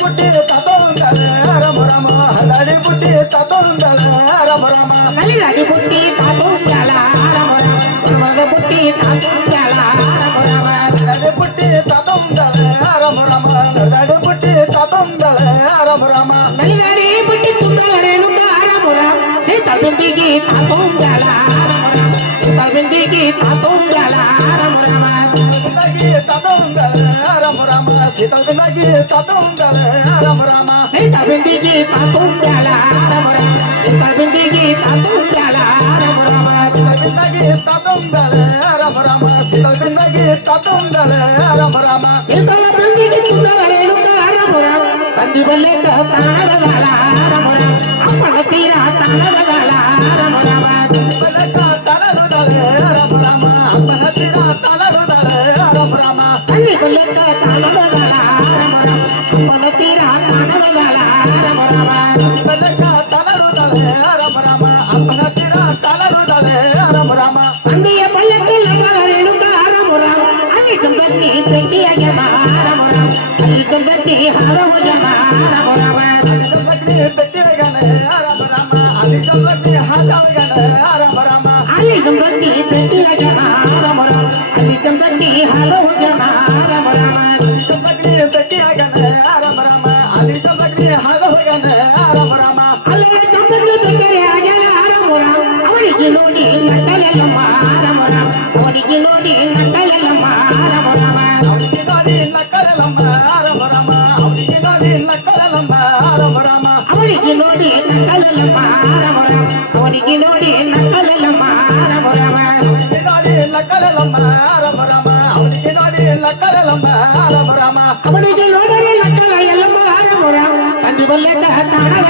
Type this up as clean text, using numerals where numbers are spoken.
புட்டி தத்தோந்தல ரம ரம அடி புட்டி தத்தோந்தல ரம ரம அடி புட்டி தத்தோந்தல ரம ரம புட்டி தத்தோந்தல ரம ரம அடி புட்டி தத்தோந்தல ரம ரம அடி புட்டி தத்தோந்தல ரம ரம அடி புட்டி துந்தல Renuka ரம ரம சீதபிந்திகி தத்தோந்தல ரம ரம சீதபிந்திகி தத்தோந்தல ரம ரம Rama Rama, Sita Bindagi, Tatundala, Rama Rama, Sita Bindigi, Tatundala, Rama Rama, Sita Bindigi, Tatundala, Rama Rama, Sita Bindagi, Tatundala, Rama Rama, Sita Bindagi, Tatundala, Rama Rama, Sita Bindigi, Tatundala, Rama Rama, Kandi Baleta, Tanadala, Rama Rama, Apatira, Tanadala, Rama Rama, Baleta, Tanadala, Rama Rama, Apatira, Tanadala, Rama Rama, Kandi Baleta, Tanadala, Rama Rama, Apatira, Tanadala, Rama Rama, Baleta, Tanadala, Rama Rama, Apatira, Tanadala, Rama Rama, Kandi Baleta, Renuka, Rama Rama, Ali Kambati, Peti Ayama, Rama Rama, Ali Kambati, Haramajama, Rama Rama, Ali Kambati, Peti Ayama, Rama Rama, Ali Kambati, Haramajama, Rama Rama, Ali Kambati, Peti Ayama, Rama Rama, Ali Kambati, Haramajama, Rama Rama, Ali Kambati, Peti Ayama, Rama Rama, Ali Kambati, Haramajama, Rama Rama, Ali Kambati, Peti Ayama, Rama Rama, Avadi Lodi, Natalama, Rama Rama, Avadi Lodi, Natalama, Rama Rama, Avadi Lodi, Natalama, Rama Rama, Avadi Lodi, Natalama, Rama Rama, Avadi Lodi, Natalama, Rama Rama, Avadi Lodi, Natalama, Rama Rama, Avadi Lodi, Natalama, Rama Rama, Avadi Lodi, Natalama, Rama Rama, Avadi Lodi, Natalama, Rama Rama, Kandi Baleta,